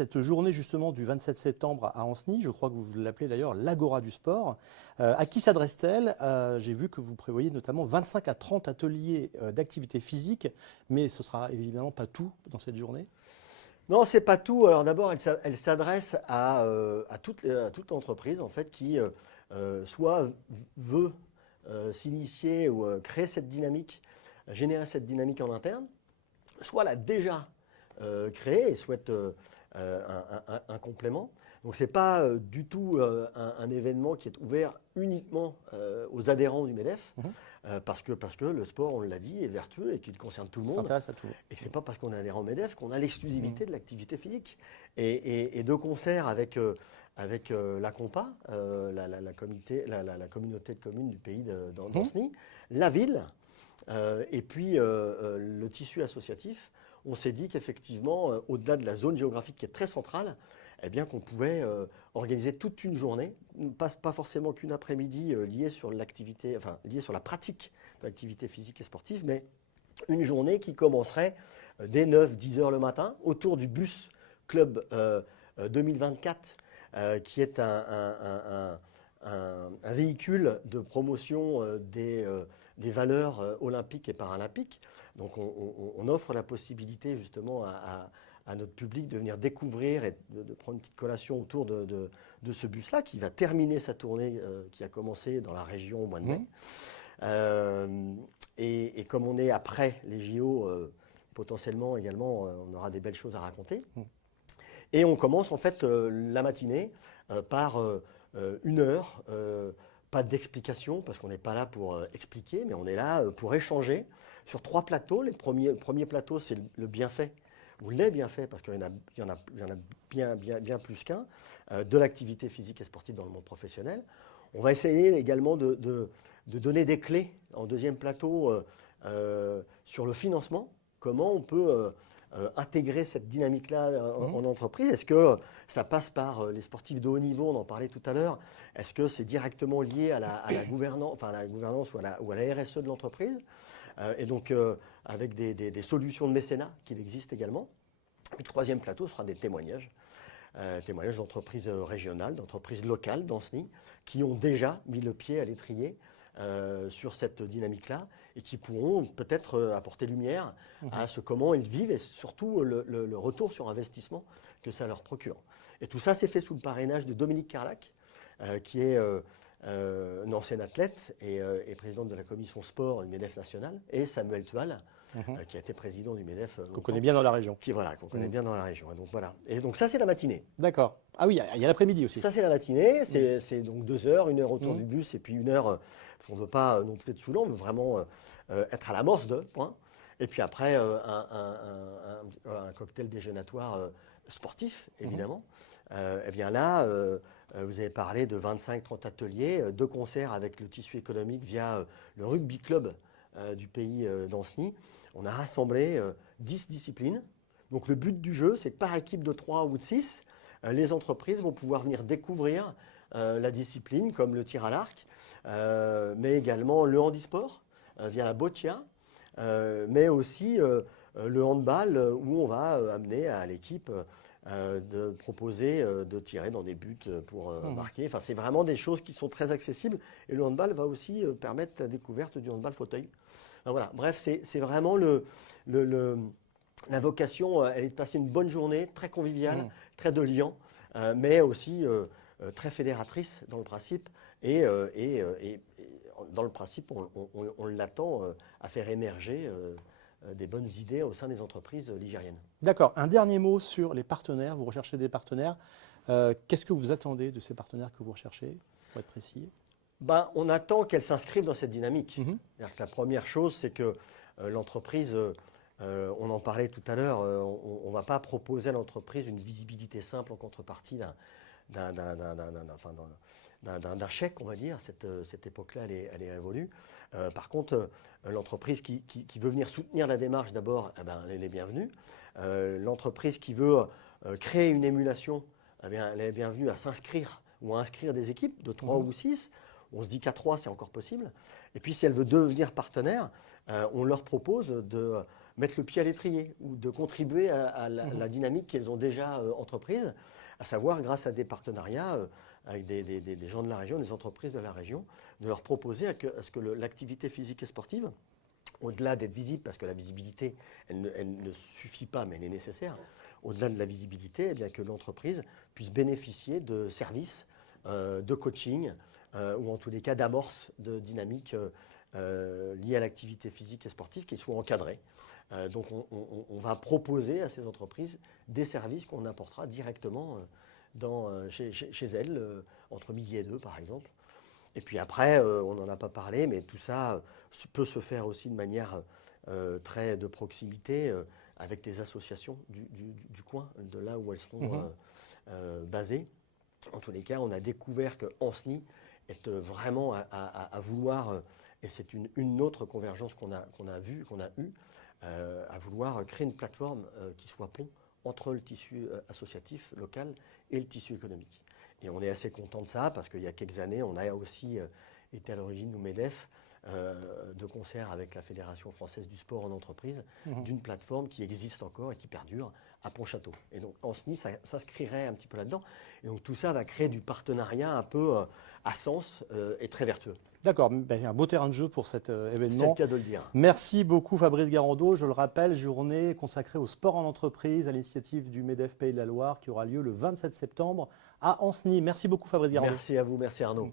cette journée justement du 27 septembre à Ancenis. Je crois que vous l'appelez d'ailleurs l'Agora du sport. À qui s'adresse-t-elle? J'ai vu que vous prévoyez notamment 25 à 30 ateliers d'activité physique, mais ce ne sera évidemment pas tout dans cette journée. Non, c'est pas tout. Alors d'abord, elle s'adresse à toute entreprise en fait qui soit veut s'initier ou créer cette dynamique, générer cette dynamique en interne, soit l'a déjà créée et souhaite un complément. Donc c'est pas du tout un événement qui est ouvert uniquement aux adhérents du MEDEF. Parce que le sport, on l'a dit, est vertueux et qu'il concerne tout le monde. Ça s'intéresse à tout. Et ce n'est pas parce qu'on est adhérent au MEDEF qu'on a l'exclusivité de l'activité physique. Et de concert avec la COMPA, la communauté de communes du pays d'Ancenis, la ville, et puis le tissu associatif, on s'est dit qu'effectivement, au-delà de la zone géographique qui est très centrale, eh bien qu'on pouvait organiser toute une journée, pas forcément qu'une après-midi liée sur l'activité, enfin liée sur la pratique de l'activité physique et sportive, mais une journée qui commencerait dès 9-10 heures le matin autour du bus Club 2024, qui est un véhicule de promotion des valeurs olympiques et paralympiques. Donc on offre la possibilité justement à notre public de venir découvrir et de prendre une petite collation autour de ce bus-là qui va terminer sa tournée qui a commencé dans la région au mois de mai. Et comme on est après les JO, potentiellement également, on aura des belles choses à raconter. Et on commence en fait la matinée par une heure, pas d'explication parce qu'on n'est pas là pour expliquer, mais on est là pour échanger sur 3 plateaux. Le premier plateau, c'est le bienfait, ou les bienfaits, parce qu'il y en a bien plus qu'un, de l'activité physique et sportive dans le monde professionnel. On va essayer également de donner des clés en deuxième plateau sur le financement. Comment on peut intégrer cette dynamique-là en entreprise? Est-ce que ça passe par les sportifs de haut niveau? On en parlait tout à l'heure. Est-ce que c'est directement lié à la gouvernance, enfin à la gouvernance ou à la RSE de l'entreprise? Et donc avec des solutions de mécénat qu'il existe également. Et le troisième plateau sera des témoignages. Témoignages d'entreprises régionales, d'entreprises locales d'Ancenis, qui ont déjà mis le pied à l'étrier sur cette dynamique-là et qui pourront peut-être apporter lumière à ce comment ils vivent et surtout le retour sur investissement que ça leur procure. Et tout ça, c'est fait sous le parrainage de Dominique Carlac, qui est une ancienne athlète et présidente de la commission sport du MEDEF national, et Samuel Tual, qui a été président du MEDEF. Qu'on connaît bien dans la région. Qu'on connaît bien dans la région. Et donc voilà. Et donc ça, c'est la matinée. D'accord. Ah oui, il y a l'après-midi aussi. Ça, c'est la matinée. C'est donc 2 heures, 1 heure autour du bus et puis 1 heure, parce qu'on ne veut pas non plus être saoulant, mais vraiment être à l'amorce de, point. Et puis après, un cocktail déjeunatoire sportif, évidemment. Eh bien là, vous avez parlé de 25-30 ateliers, 2 concerts avec le tissu économique via le rugby club du pays d'Ancenis. On a rassemblé 10 disciplines. Donc le but du jeu, c'est que par équipe de 3 ou de 6, les entreprises vont pouvoir venir découvrir la discipline, comme le tir à l'arc, mais également le handisport via la boccia, mais aussi le handball, où on va amener à l'équipe de proposer de tirer dans des buts pour marquer. Enfin, c'est vraiment des choses qui sont très accessibles. Et le handball va aussi permettre la découverte du handball fauteuil. Alors voilà. Bref, c'est vraiment la vocation, elle est de passer une bonne journée, très conviviale, très de liant, mais aussi très fédératrice dans le principe. Et dans le principe, on l'attend à faire émerger des bonnes idées au sein des entreprises ligériennes. D'accord. Un dernier mot sur les partenaires. Vous recherchez des partenaires. Qu'est-ce que vous attendez de ces partenaires que vous recherchez, pour être précis? On attend qu'elles s'inscrivent dans cette dynamique. C'est-à-dire que la première chose, c'est que l'entreprise, on en parlait tout à l'heure, on ne va pas proposer à l'entreprise une visibilité simple en contrepartie d'un chèque, on va dire. Cette époque-là, elle est révolue. Par contre, l'entreprise qui veut venir soutenir la démarche, d'abord, elle est bienvenue. L'entreprise qui veut créer une émulation, elle est bienvenue à s'inscrire ou à inscrire des équipes de 3 ou 6. On se dit qu'à 3, c'est encore possible. Et puis, si elle veut devenir partenaire, on leur propose de mettre le pied à l'étrier ou de contribuer à la dynamique qu'elles ont déjà entreprise, à savoir grâce à des partenariats avec des gens de la région, des entreprises de la région, de leur proposer à ce que l'activité physique et sportive, au-delà d'être visible, parce que la visibilité, elle ne suffit pas, mais elle est nécessaire, au-delà de la visibilité, eh bien, que l'entreprise puisse bénéficier de services, de coaching, ou en tous les cas d'amorce de dynamique liée à l'activité physique et sportive qui soient encadrées. Donc on va proposer à ces entreprises des services qu'on apportera directement chez elles, entre midi et 2 par exemple. Et puis après, on n'en a pas parlé, mais tout ça peut se faire aussi de manière très de proximité avec des associations du coin, de là où elles seront basées. En tous les cas, on a découvert que Ancenis est vraiment à vouloir, et c'est une autre convergence qu'on a eue, à vouloir créer une plateforme qui soit pont entre le tissu associatif local et le tissu économique. Et on est assez content de ça parce qu'il y a quelques années, on a aussi été à l'origine, nous, MEDEF, de concert avec la Fédération française du sport en entreprise, d'une plateforme qui existe encore et qui perdure à Pontchâteau. Et donc Ancenis, ça s'inscrirait un petit peu là-dedans. Et donc tout ça va créer du partenariat un peu à sens et très vertueux. D'accord, un beau terrain de jeu pour cet événement. C'est le cas de le dire. Merci beaucoup Fabrice Garando. Je le rappelle, journée consacrée au sport en entreprise à l'initiative du MEDEF Pays de la Loire qui aura lieu le 27 septembre à Ancenis. Merci beaucoup Fabrice Garando. Merci à vous, merci Arnaud.